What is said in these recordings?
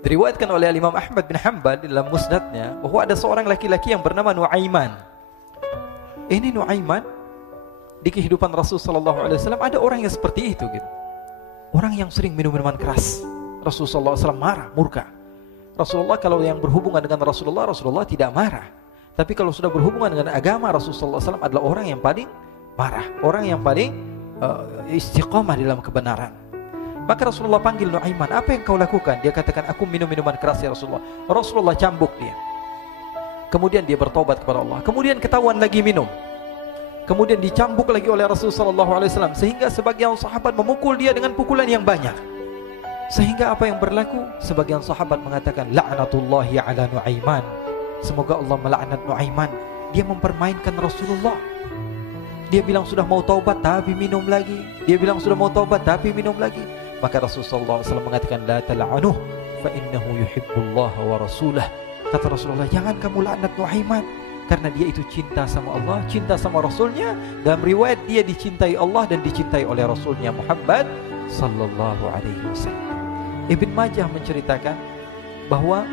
Diriwayatkan oleh Imam Ahmad bin Hanbal dalam musnadnya bahwa ada seorang laki-laki yang bernama Nuaiman. Ini Nuaiman di kehidupan Rasul sallallahu alaihi wasallam ada orang yang seperti itu gitu. Orang yang sering minum minuman keras. Rasul sallallahu alaihi wasallam marah, murka. Rasulullah kalau yang berhubungan dengan Rasulullah tidak marah. Tapi kalau sudah berhubungan dengan agama, Rasul sallallahu alaihi wasallam adalah orang yang paling marah, orang yang paling istiqamah dalam kebenaran. Maka Rasulullah panggil Nuaiman, apa yang kau lakukan? Dia katakan, aku minum minuman keras ya Rasulullah. Rasulullah cambuk dia. Kemudian dia bertobat kepada Allah. Kemudian ketahuan lagi minum. Kemudian dicambuk lagi oleh Rasulullah SAW, sehingga sebagian sahabat memukul dia dengan pukulan yang banyak. Sehingga apa yang berlaku? Sebagian sahabat mengatakan, la'natullahi ala Nuaiman. Semoga Allah melaknat Nuaiman. Dia mempermainkan Rasulullah. Dia bilang sudah mau taubat tapi minum lagi. Dia bilang sudah mau taubat tapi minum lagi. Maka Rasulullah SAW mengatakan, la tal'anuh fa innahu yuhibbullah wa rasulah. Kata Rasulullah, jangan kamu laknat Nuaiman, karena dia itu cinta sama Allah, cinta sama Rasulnya. Dalam riwayat dia dicintai Allah dan dicintai oleh Rasulnya Muhammad sallallahu alaihi wasallam. Ibn Majah menceritakan bahwa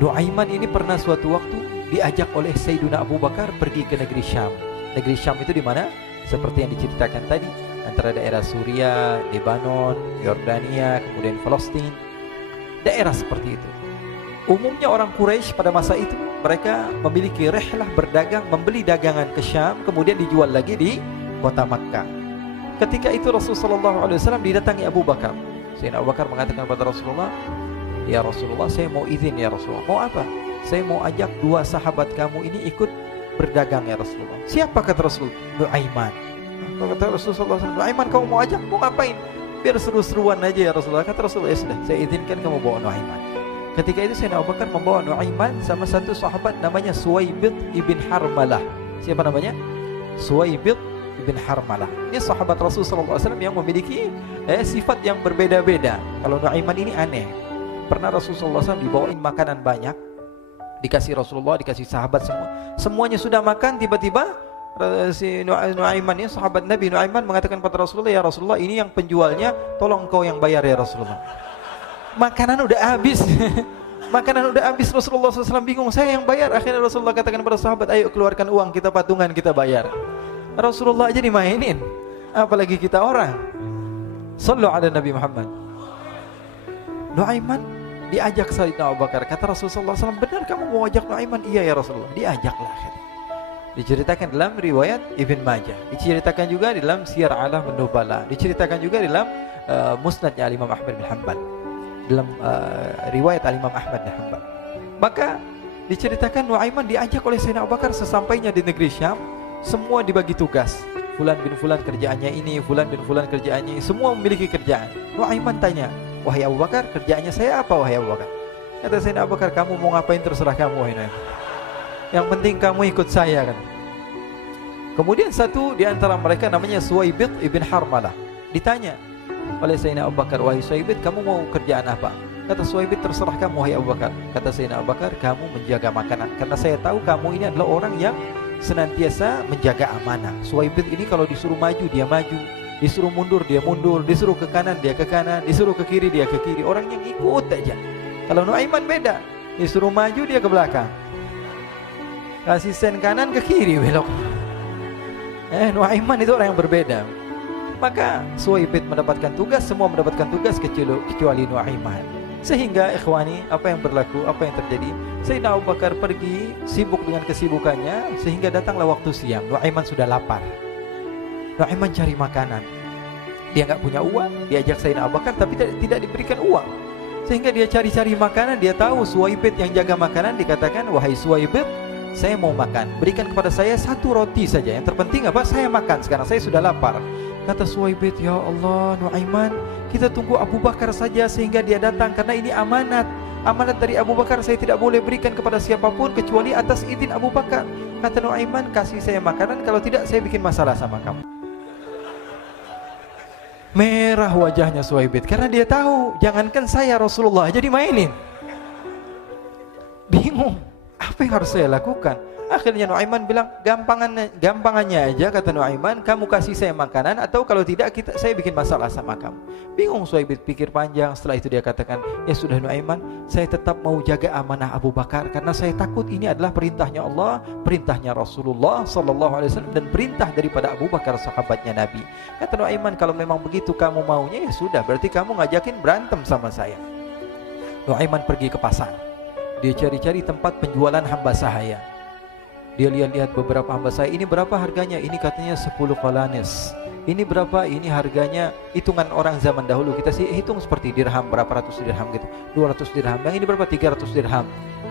Nuaiman ini pernah suatu waktu diajak oleh Sayyidina Abu Bakar pergi ke negeri Syam. Negeri Syam itu di mana? Seperti yang diceritakan tadi, antara daerah Suria, Lebanon, Yordania, kemudian Palestina. Daerah seperti itu. Umumnya orang Quraisy pada masa itu mereka memiliki rihlah berdagang, membeli dagangan ke Syam, kemudian dijual lagi di kota Makkah. Ketika itu Rasulullah SAW didatangi Abu Bakar. Sayyidina Abu Bakar mengatakan kepada Rasulullah, ya Rasulullah, saya mau izin ya Rasulullah. Mau apa? Saya mau ajak dua sahabat kamu ini ikut berdagang ya Rasulullah. Siapa? Kata Rasul? Nuaiman. Kata Rasulullah SAW, Nuaiman kamu mau ajak? Mau ngapain? Biar seru-seruan aja ya Rasulullah. Kata Rasulullah, ya sudah, saya izinkan kamu bawa Nuaiman. Ketika itu Sayyidina Abu Bakar membawa Nuaiman sama satu sahabat namanya Suwaibid ibn Harmalah. Siapa namanya? Suwaibid ibn Harmalah. Ini sahabat Rasulullah SAW yang memiliki sifat yang berbeda-beda. Kalau Nuaiman ini aneh. Pernah Rasulullah SAW dibawain makanan banyak, dikasih Rasulullah, dikasih sahabat semua. Semuanya sudah makan, tiba-tiba si Nuaiman ini, sahabat Nabi Nuaiman mengatakan kepada Rasulullah, ya Rasulullah, ini yang penjualnya, tolong engkau yang bayar ya Rasulullah. Makanan udah habis. Makanan udah habis, Rasulullah SAW bingung, saya yang bayar. Akhirnya Rasulullah katakan kepada sahabat, ayo keluarkan uang, kita patungan, kita bayar. Rasulullah aja dimainin, apalagi kita orang. Sallu ala Nabi Muhammad. Nuaiman diajak Sayyidina Abu Bakar. Kata Rasulullah SAW, benar kamu mau ajak Nuaiman? Iya ya Rasulullah. Diajaklah. Diceritakan dalam riwayat Ibn Majah, diceritakan juga dalam Siyar A'lam An-Nubala, diceritakan juga dalam musnadnya Imam Ahmad bin Hanbal, dalam riwayat Imam Ahmad bin Hanbal. Maka diceritakan Nuaiman diajak oleh Sayyidina Abu Bakar. Sesampainya di negeri Syam, semua dibagi tugas. Fulan bin Fulan kerjaannya ini, Fulan bin Fulan kerjaannya ini, semua memiliki kerjaan. Nuaiman tanya, wahai Abu Bakar, kerjaannya saya apa wahai Abu Bakar? Kata Sayyidina Abu Bakar, kamu mau ngapain terserah kamu wahai Nuaiman. Yang penting kamu ikut saya kan. Kemudian satu di antara mereka namanya Suwaibid ibn Harmalah. Ditanya oleh Sayyidina Abu Bakar, wahai Suwaibid, kamu mau kerjaan apa? Kata Suwaibid, terserah kamu wahai Abu Bakar. Kata Sayyidina Abu Bakar, kamu menjaga makanan, karena saya tahu kamu ini adalah orang yang senantiasa menjaga amanah. Suwaibid ini kalau disuruh maju dia maju, disuruh mundur dia mundur, disuruh ke kanan dia ke kanan, disuruh ke kiri dia ke kiri. Orang yang ikut aja. Kalau Nuaiman beda, disuruh maju dia ke belakang, kasih sen kanan ke kiri belok. Nuaiman itu orang yang berbeda. Maka Suwaibid mendapatkan tugas, semua mendapatkan tugas kecuali Nuaiman. Sehingga ikhwani, apa yang berlaku, apa yang terjadi? Sayyidina Abu Bakar pergi sibuk dengan kesibukannya, sehingga datanglah waktu siang. Nuaiman sudah lapar. Nuaiman cari makanan. Dia enggak punya uang, diajak Sayyidina Abu Bakar tapi tidak diberikan uang. Sehingga dia cari-cari makanan, dia tahu Suwaibid yang jaga makanan, dikatakan, wahai Suwaibid, saya mau makan, berikan kepada saya satu roti saja. Yang terpenting apa? Saya makan sekarang, saya sudah lapar. Kata Suwaibid, ya Allah Nuaiman, kita tunggu Abu Bakar saja sehingga dia datang, karena ini amanat. Amanat dari Abu Bakar, saya tidak boleh berikan kepada siapapun kecuali atas izin Abu Bakar. Kata Nuaiman, kasih saya makanan, kalau tidak saya bikin masalah sama kamu. Merah wajahnya Suwaibid, karena dia tahu, jangankan saya, Rasulullah jadi mainin. Bingung, apa yang harus saya lakukan? Akhirnya Nuaiman bilang, gampangannya aja, kata Nuaiman, kamu kasih saya makanan, atau kalau tidak saya bikin masalah sama kamu. Bingung Suhaib, pikir panjang. Setelah itu dia katakan, ya sudah Nuaiman, saya tetap mau jaga amanah Abu Bakar, karena saya takut ini adalah perintahnya Allah, perintahnya Rasulullah SAW, dan perintah daripada Abu Bakar, sahabatnya Nabi. Kata Nuaiman, kalau memang begitu kamu maunya, ya sudah, berarti kamu ngajakin berantem sama saya. Nuaiman pergi ke pasar. Dia cari-cari tempat penjualan hamba sahaya. Dia lihat-lihat beberapa hamba sahaya. Ini berapa harganya? Ini katanya 10 qalanis. Ini berapa? Ini harganya, hitungan orang zaman dahulu, kita sih hitung seperti dirham, berapa ratus dirham gitu, 200 dirham. Yang ini berapa? 300 dirham.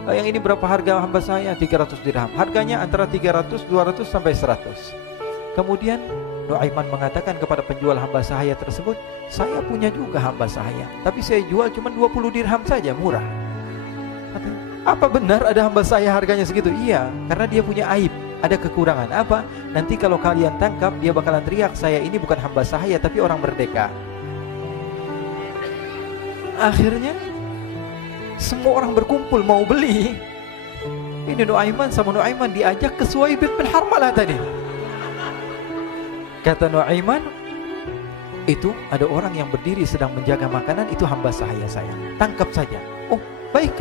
Yang ini berapa harga hamba sahaya? 300 dirham. Harganya antara 300, 200 sampai 100. Kemudian Nuaiman mengatakan kepada penjual hamba sahaya tersebut, saya punya juga hamba sahaya, tapi saya jual cuma 20 dirham saja, murah. Katanya, apa benar ada hamba saya harganya segitu? Iya, karena dia punya aib, ada kekurangan. Apa? Nanti kalau kalian tangkap, dia bakalan teriak, saya ini bukan hamba sahaya tapi orang merdeka. Akhirnya semua orang berkumpul mau beli. Ini Nuaiman sama Nuaiman diajak ke Suhaib bin Harmalah tadi. Kata Nuaiman, itu ada orang yang berdiri sedang menjaga makanan, itu hamba sahaya saya, tangkap saja. Oh baik.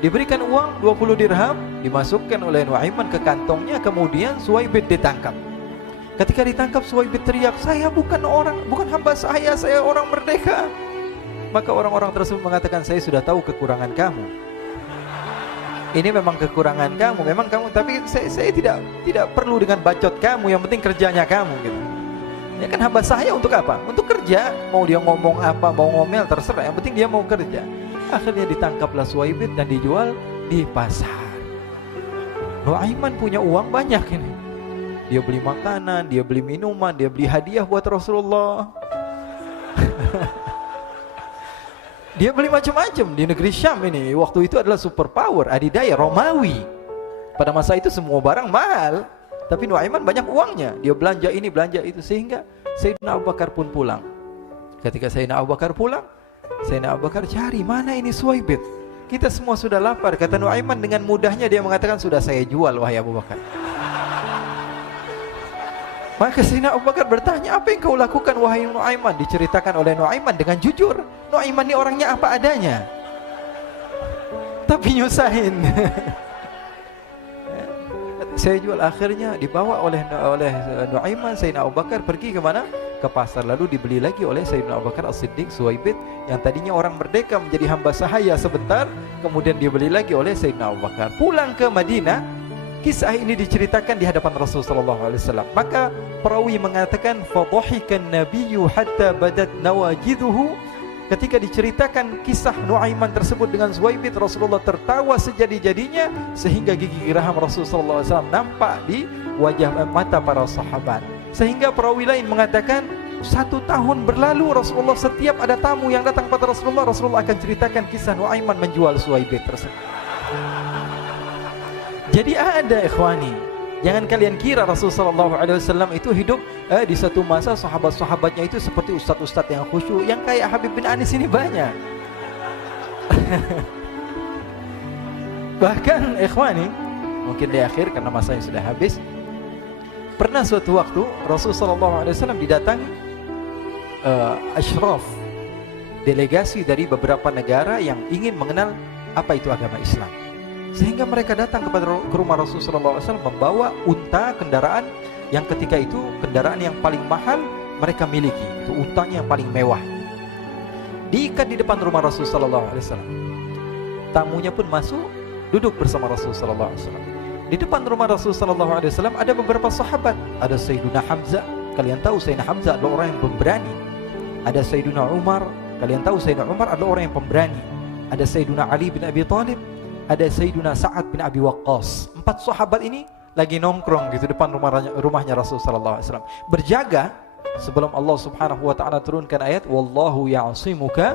Diberikan uang 20 dirham, dimasukkan oleh Nuaiman ke kantongnya, kemudian Suhaib ditangkap. Ketika ditangkap, Suhaib teriak, saya bukan hamba saya orang merdeka. Maka orang-orang tersebut mengatakan, saya sudah tahu kekurangan kamu. Ini memang kekurangan kamu, memang kamu, tapi saya tidak perlu dengan bacot kamu, yang penting kerjanya kamu gitu. Ya kan hamba saya untuk apa? Untuk kerja, mau dia ngomong apa, mau ngomel terserah, yang penting dia mau kerja. Akhirnya ditangkaplah Suhaib dan dijual di pasar. Nuaiman punya uang banyak ini. Dia beli makanan, dia beli minuman, dia beli hadiah buat Rasulullah. Dia beli macam-macam di negeri Syam ini. Waktu itu adalah superpower, adidaya Romawi. Pada masa itu semua barang mahal, tapi Nuaiman banyak uangnya. Dia belanja ini, belanja itu, sehingga Sayyidina Abu Bakar pun pulang. Ketika Sayyidina Abu Bakar pulang, Sayyidina Abu Bakar cari, mana ini Suhaib? Kita semua sudah lapar. Kata Nuaiman dengan mudahnya dia mengatakan, sudah saya jual wahai Abu Bakar. Maka Sayyidina Abu Bakar bertanya, apa yang kau lakukan wahai Nuaiman? Diceritakan oleh Nuaiman dengan jujur. Nuaiman ini orangnya apa adanya, tapi nyusahin. Saya jual. Akhirnya dibawa oleh Nuaiman, Sayyidina Abu Bakar pergi ke mana? Ke pasar. Lalu dibeli lagi oleh Sayyidina Abu Bakar As-Siddiq, Suhaib yang tadinya orang merdeka menjadi hamba sahaya sebentar, kemudian dibeli lagi oleh Sayyidina Abu Bakar. Pulang ke Madinah, kisah ini diceritakan di hadapan Rasulullah SAW. Maka perawi mengatakan, fadhahikan nabiyyu hatta badat nawajiduhu. Ketika diceritakan kisah Nuaiman tersebut dengan Suhaib, Rasulullah tertawa sejadi-jadinya sehingga gigi geraham Rasulullah SAW nampak di wajah mata para sahabat. Sehingga perawi lain mengatakan 1 tahun berlalu Rasulullah, setiap ada tamu yang datang pada Rasulullah akan ceritakan kisah Nuaiman menjual Suhaib tersebut. Jadi ada ikhwani, jangan kalian kira Rasulullah SAW itu hidup di satu masa sahabat-sahabatnya itu seperti ustadz-ustadz yang khusyuk, yang kayak Habib bin Anis ini banyak. Bahkan ikhwani, mungkin di akhir karena masanya sudah habis, pernah suatu waktu Rasulullah SAW didatangi asyraf, delegasi dari beberapa negara yang ingin mengenal apa itu agama Islam. Sehingga mereka datang ke rumah Rasulullah SAW membawa unta, kendaraan yang ketika itu kendaraan yang paling mahal mereka miliki. Itu untanya yang paling mewah. Diikat di depan rumah Rasulullah SAW. Tamunya pun masuk, duduk bersama Rasulullah SAW. Di depan rumah Rasulullah SAW ada beberapa sahabat. Ada Sayyiduna Hamzah. Kalian tahu Sayyidina Hamzah adalah orang yang pemberani. Ada Sayyiduna Umar. Kalian tahu Sayyidina Umar adalah orang yang pemberani. Ada Sayyiduna Ali bin Abi Thalib. Ada Sayyiduna Sa'ad bin Abi Waqqas. 4 sahabat ini lagi nongkrong gitu depan rumahnya Rasulullah SAW, berjaga sebelum Allah Subhanahu wa taala turunkan ayat wallahu ya'simuka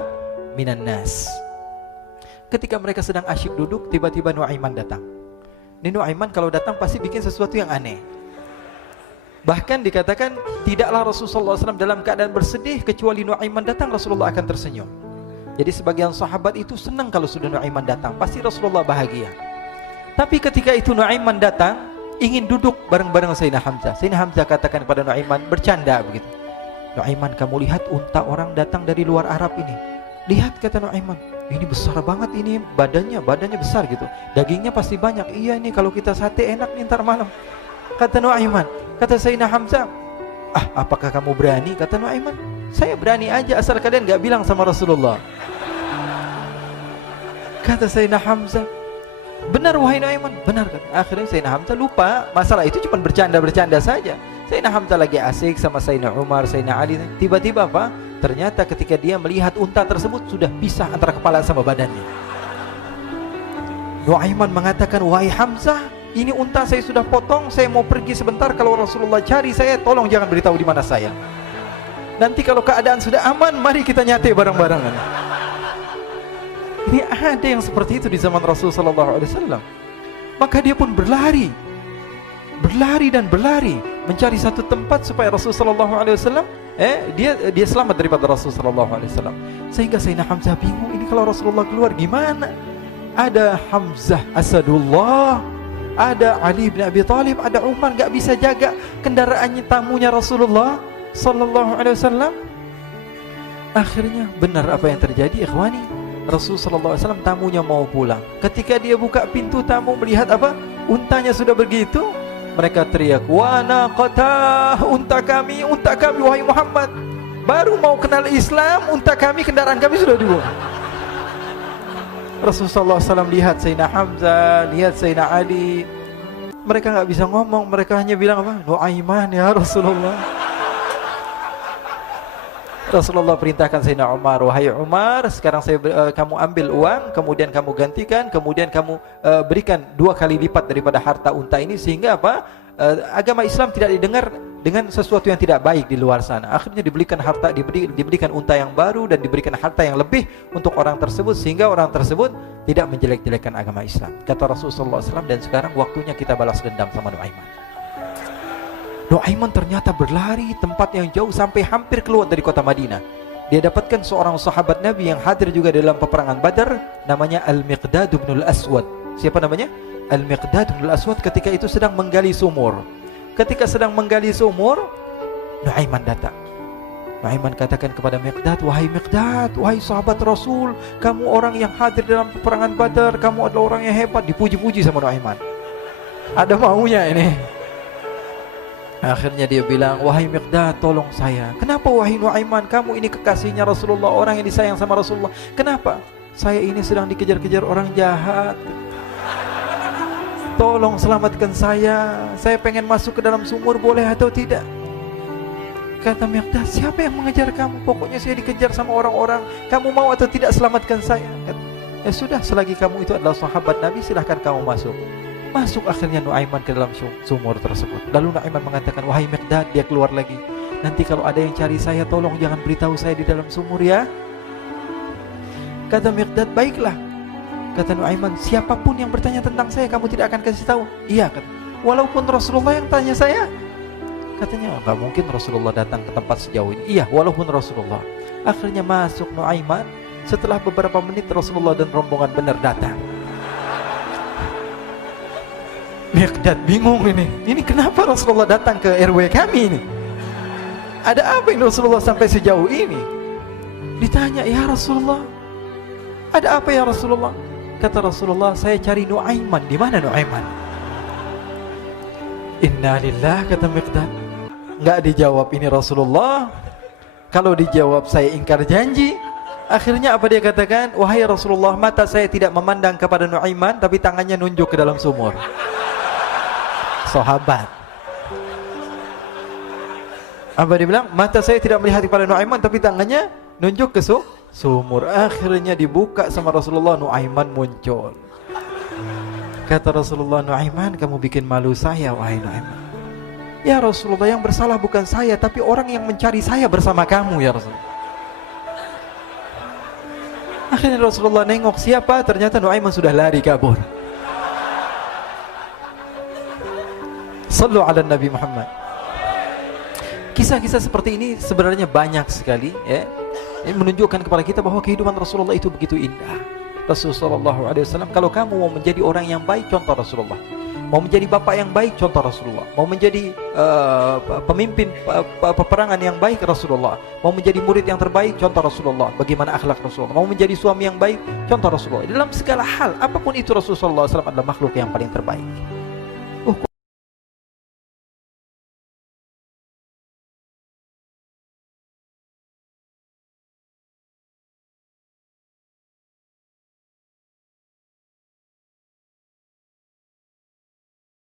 minan nas. Ketika mereka sedang asyik duduk, tiba-tiba Nuaiman datang. Ini Nuaiman kalau datang pasti bikin sesuatu yang aneh. Bahkan dikatakan tidaklah Rasulullah SAW dalam keadaan bersedih, kecuali Nuaiman datang Rasulullah akan tersenyum. Jadi sebagian sahabat itu senang kalau sudah Nuaiman datang, pasti Rasulullah bahagia. Tapi ketika itu Nuaiman datang, ingin duduk bareng-bareng Sayyidina Hamzah. Sayyidina Hamzah katakan kepada Nuaiman, bercanda begitu. Nuaiman, kamu lihat unta orang datang dari luar Arab ini. Lihat, kata Nuaiman, ini besar banget, ini badannya besar gitu. Dagingnya pasti banyak. Iya, ini kalau kita sate enak nih ntar malam. Kata Nuaiman. Kata Sayyidina Hamzah, apakah kamu berani? Kata Nuaiman, saya berani aja asal kalian gak bilang sama Rasulullah. Kata Sayyidina Hamzah, benar wahai Nuaiman, benar kan? Akhirnya Sayyidina Hamzah lupa masalah itu, cuma bercanda-bercanda saja. Sayyidina Hamzah lagi asik sama Sayyidina Umar, Sayyidina Ali. Tiba-tiba apa? Ternyata ketika dia melihat unta tersebut sudah pisah antara kepala sama badannya. Nuaiman mengatakan, wahai Hamzah, ini unta saya sudah potong, saya mau pergi sebentar. Kalau Rasulullah cari saya, tolong jangan beritahu di mana saya. Nanti kalau keadaan sudah aman, mari kita nyate bareng-barengan. Ini ada yang seperti itu di zaman Rasulullah SAW. Maka dia pun berlari dan berlari mencari satu tempat supaya Rasulullah SAW dia selamat daripada Rasulullah SAW. Sehingga Sayyidina Hamzah bingung, ini kalau Rasulullah keluar gimana? Ada Hamzah Asadullah, ada Ali bin Abi Thalib, ada Umar, gak bisa jaga kendaraannya, tamunya Rasulullah SAW. Akhirnya benar apa yang terjadi, ikhwani. Rasulullah SAW tamunya mau pulang. Ketika dia buka pintu tamu melihat apa? Untanya sudah begitu. Mereka teriak, wa naqatah, unta kami wahai Muhammad. Baru mau kenal Islam, unta kami, kendaraan kami sudah dibuang. Rasulullah SAW lihat Sayyidina Hamzah, lihat Sayyidina Ali. Mereka gak bisa ngomong, mereka hanya bilang apa? Nuaiman ya Rasulullah. Rasulullah perintahkan Sayyidina Umar, wahai Umar, sekarang kamu ambil uang, kemudian kamu gantikan, kemudian kamu berikan 2 kali lipat daripada harta unta ini, sehingga apa? Agama Islam tidak didengar dengan sesuatu yang tidak baik di luar sana. Akhirnya diberikan harta, diberikan unta yang baru dan diberikan harta yang lebih untuk orang tersebut, sehingga orang tersebut tidak menjelek-jelekan agama Islam. Kata Rasulullah SAW, dan sekarang waktunya kita balas dendam sama Nuaiman. Nuaiman ternyata berlari tempat yang jauh sampai hampir keluar dari kota Madinah. Dia dapatkan seorang sahabat Nabi yang hadir juga dalam peperangan Badar, namanya Al-Miqdad bin Al-Aswad. Siapa namanya? Al-Miqdad bin Al-Aswad ketika itu sedang menggali sumur. Ketika sedang menggali sumur, Nuaiman datang. Nuaiman katakan kepada Miqdad, wahai Miqdad, wahai sahabat Rasul, kamu orang yang hadir dalam peperangan Badar, kamu adalah orang yang hebat. Dipuji-puji sama Nuaiman. Ada maunya ini. Akhirnya dia bilang, wahai Miqdad, tolong saya. Kenapa wahai Nuaiman, kamu ini kekasihnya Rasulullah, orang yang disayang sama Rasulullah. Kenapa? Saya ini sedang dikejar-kejar orang jahat. Tolong selamatkan saya. Saya pengen masuk ke dalam sumur, boleh atau tidak? Kata Miqdad, siapa yang mengejar kamu? Pokoknya saya dikejar sama orang-orang. Kamu mau atau tidak selamatkan saya? Kata, ya sudah, selagi kamu itu adalah sahabat Nabi, silahkan kamu masuk. Masuk akhirnya Nuaiman ke dalam sumur tersebut. Lalu Nuaiman mengatakan, wahai Miqdad, dia keluar lagi. Nanti kalau ada yang cari saya, tolong jangan beritahu saya di dalam sumur ya. Kata Miqdad, baiklah. Kata Nuaiman, siapapun yang bertanya tentang saya, kamu tidak akan kasih tahu. Iya, kata, walaupun Rasulullah yang tanya saya. Katanya, enggak mungkin Rasulullah datang ke tempat sejauh ini. Iya, walaupun Rasulullah. Akhirnya masuk Nuaiman. Setelah beberapa menit Rasulullah dan rombongan benar datang. Miqdad bingung ini. Ini kenapa Rasulullah datang ke RW kami ini? Ada apa ini Rasulullah sampai sejauh ini? Ditanya, ya Rasulullah, ada apa ya Rasulullah? Kata Rasulullah, saya cari Nuaiman. Di mana Nuaiman? Innalillah, kata Miqdad. Enggak dijawab ini Rasulullah. Kalau dijawab saya ingkar janji. Akhirnya apa dia katakan? Wahai Rasulullah, mata saya tidak memandang kepada Nuaiman, tapi tangannya nunjuk ke dalam sumur. Sahabat. Apa dia bilang? Mata saya tidak melihat kepada Nuaiman, tapi tangannya nunjuk ke sumur. Akhirnya dibuka sama Rasulullah, Nuaiman muncul. Kata Rasulullah, Nuaiman, kamu bikin malu saya, wahai Nuaiman. Ya Rasulullah, yang bersalah bukan saya, tapi orang yang mencari saya bersama kamu, ya Rasulullah. Akhirnya Rasulullah nengok, siapa? Ternyata Nuaiman sudah lari kabur. Sallu ala Nabi Muhammad. Kisah-kisah seperti ini sebenarnya banyak sekali, ya. Ini menunjukkan kepada kita bahwa kehidupan Rasulullah itu begitu indah. Rasulullah SAW, kalau kamu mau menjadi orang yang baik, contoh Rasulullah. Mau menjadi bapak yang baik, contoh Rasulullah. Mau menjadi pemimpin peperangan yang baik, Rasulullah. Mau menjadi murid yang terbaik, contoh Rasulullah. Bagaimana akhlak Rasulullah. Mau menjadi suami yang baik, contoh Rasulullah. Dalam segala hal, apapun itu, Rasulullah SAW adalah makhluk yang paling terbaik.